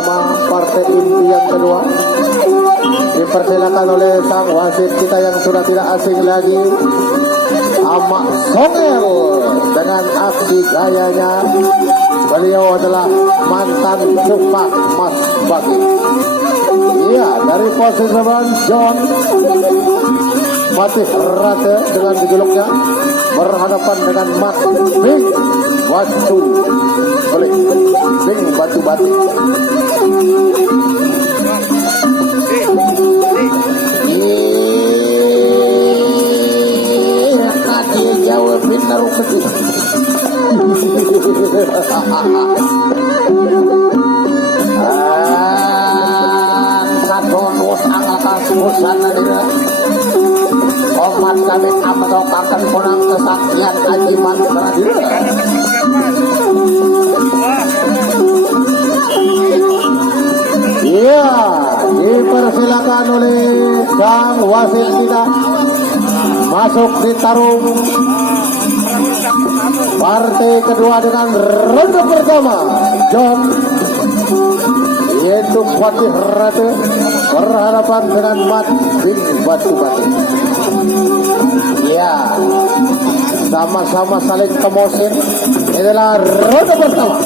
pertama partai inti yang kedua dipersilakan oleh sang wasit kita yang sudah tidak asing lagi, Amak Songel. Dengan aksi gayanya, beliau adalah mantan Supak Mas Bagi. Iya, dari posisi John Matih Rate dengan gejolaknya berhadapan dengan Mat Bing Batu Balik Bing Batu Batu. Iya, kaki jauh benar kedua. Kadonus angkat susana dia. Omat kami amrokakan punang kesaktian ajiman terakhir. Iya, dipersilakan oleh sang wasit kita masuk di tarung partai kedua dengan ronde pertama. John yaitu Fatih Rate berhadapan dengan Mat Bing Batu Batu. Ya, sama-sama saling kemosin. Inilah ronde pertama.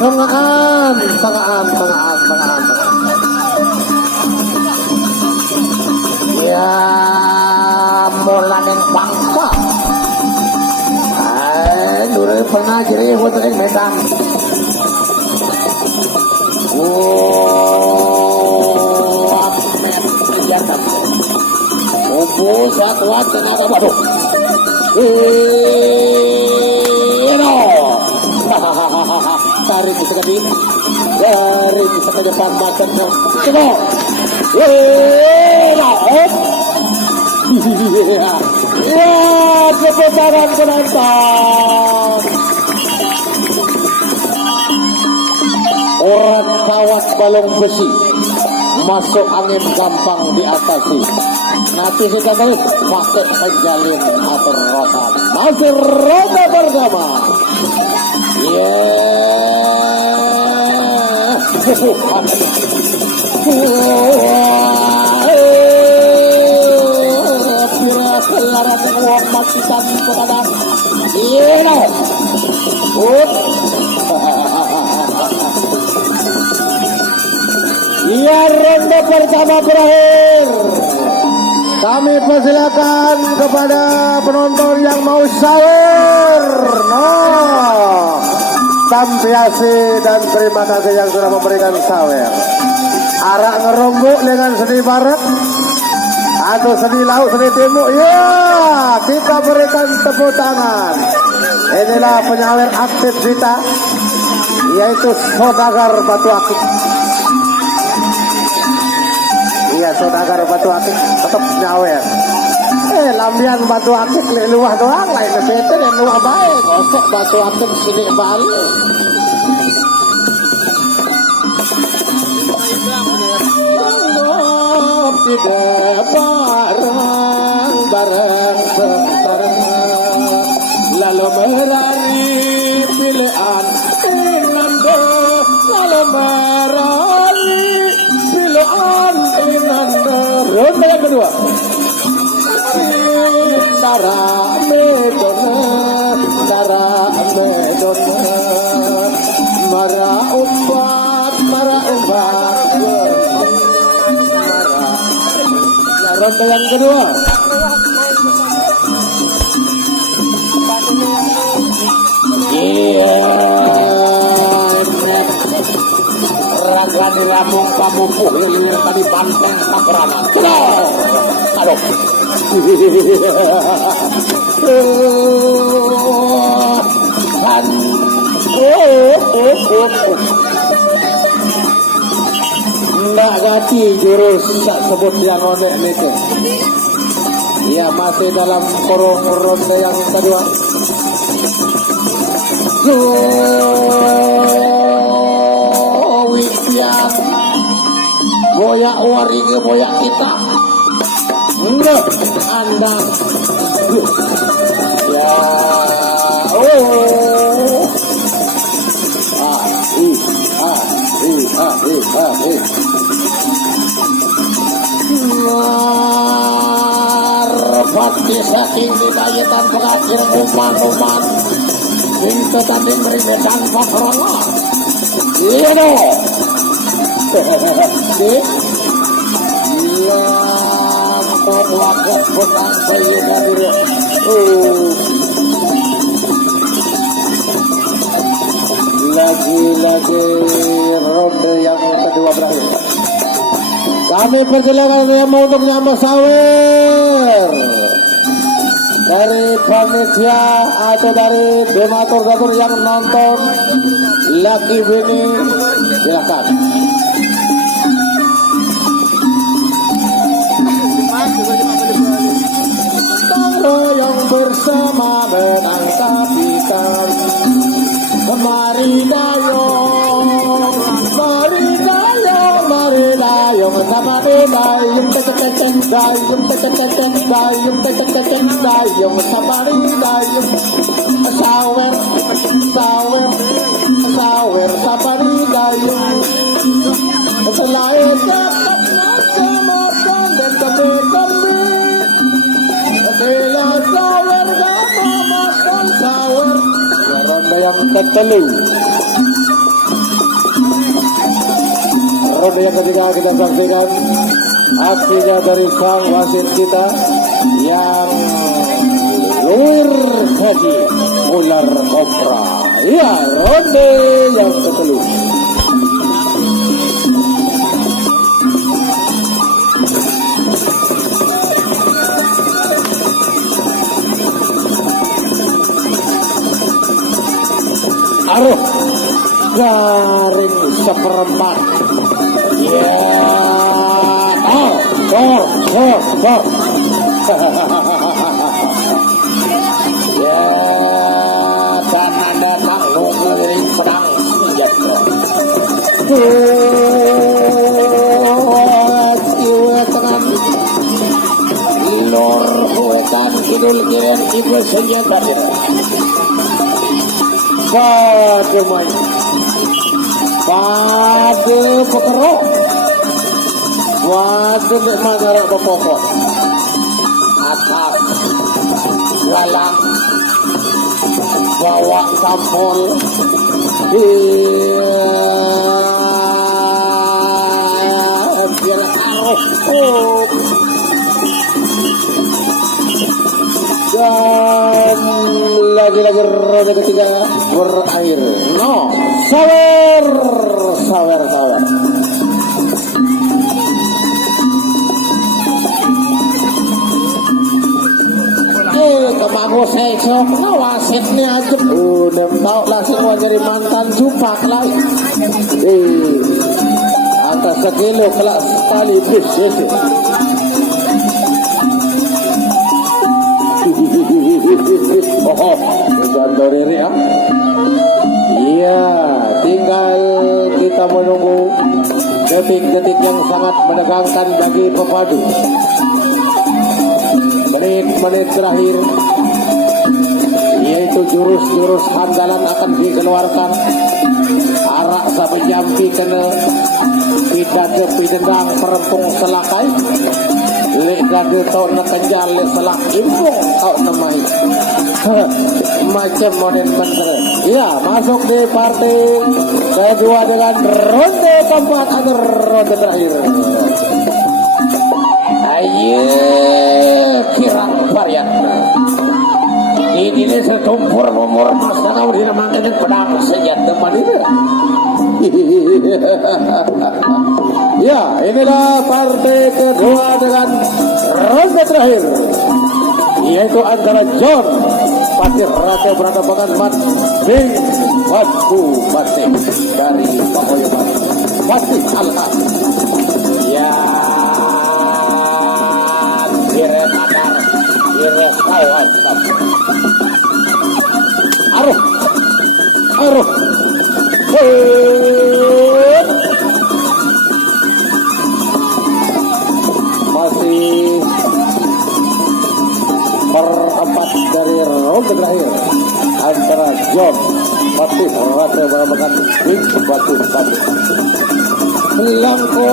Tengahan. Ya, mulaning bangsa. Dulu pernah jadi untuk medan. Kuat tenaga baru. Tarik sekali. Dari ke depan macamnya. Coba. Ya, kebesaran penonton. Orang kawat balong besi masuk angin gampang diatasi. Nanti kita terus pakai penjalin atau rotan. Masih roda pertama. Laran uang maksitan kepada iya, ronde pertama berakhir. Kami persilakan kepada penonton yang mau sahur. Tampiasi dan terima kasih yang sudah memberikan sawer. Arak ngerombok dengan seni barat atau seni laut, seni timur. Ya, kita berikan tepuk tangan. Inilah penyawer aktif kita, yaitu Saudagar Batu Akik. Iya, Saudagar Batu Akik tetap nyawer. Lambian Batu Akik luah doang, lain bete dan luah baik. Kosok Batu Akik sini balik. Tidak bareng sekarang, lalu merari pilihan inando, lalu merari pilihan inando. Ronde yang kedua. Dara medona, mara umbat. Ronde yang kedua. Iya, raga di Lampung Pamupuh hilir tadi banteng takrana. Halo. Nggak ganti jurus sebut yang odek itu. Ya, masih dalam korong ronde yang kedua. Wipian boyak waringe boyak kita. Enggak, Anda. Ya, saking didayetan pengakhir umat-umat itu tadi meribetan pakrala iya dong lampau wakil benang saya dari lagi-lagi ronde yang kedua berakhir. Kami persilakan yang mau untuk nyambah sawer dari panitia atau dari donatur-donatur yang nonton Lucky Bini, silakan. Yang bersama menang tapikan mari dayung sama dayung cecek dayung cecek dayung cecek dayung sama dayung sawer sama dayung selain dapat makan dan kami bila sawer gak makan sawer ronde yang ketelu. Ronde yang ketiga kita saksikan aksinya dari sang wasit kita yang luar haji ular kobra. Iya, ronde yang ketelu. Aduh, garing seperempat. Ya, ya, dan ada tanggung keliling pedang senjata. Jiwa tangan, lor hutan kidul kiren itu senjata. Pada main, pada pekerok, pada manggarak berpokok, atap, galak, bawa sampul, dan lagi-lagi roda ketiga berakhir. No, sawer. Kemagu seksok, no wasitnya aja. Nem tau langsung mau jadi mantan jupak lagi. Atas sekilo kelas tali bis itu. Oh, bantu diri ya. Iya, tinggal kita menunggu detik-detik yang sangat menegangkan bagi pepadu. Menit-menit terakhir, yaitu jurus-jurus andalan akan dikeluarkan. Arak sampai jampi kena pidato pidendang perempung selakai. Lek gade tau nak kenjal lek selak impung tau namai macam modern bener. Ya, masuk di partai kedua dengan ronde keempat atau ronde terakhir. Ayo kirang varian. Ini setumpur memur masa kau dinamakan pedang senjata mana? Ya, inilah partai kedua dengan ronde terakhir, yaitu antara John Patih Raja Beratapakan Mat Bing Batu Batik dari Pahoyaman Patih Alhas. Ya, kira kadar, kira kawan. Aruh. Masih perempat dari ronde terakhir antara John Patih Raja Beratapakan Bing Batu Batik. Langkong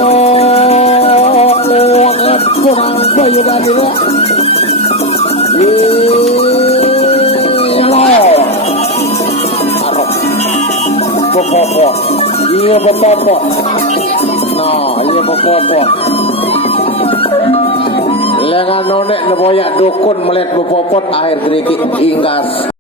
punang bayu gadira. Iya bepopot. Nah, iya bepopot. Lengan nonek neboyak dukun melihat bepopot akhir gerikit inggas.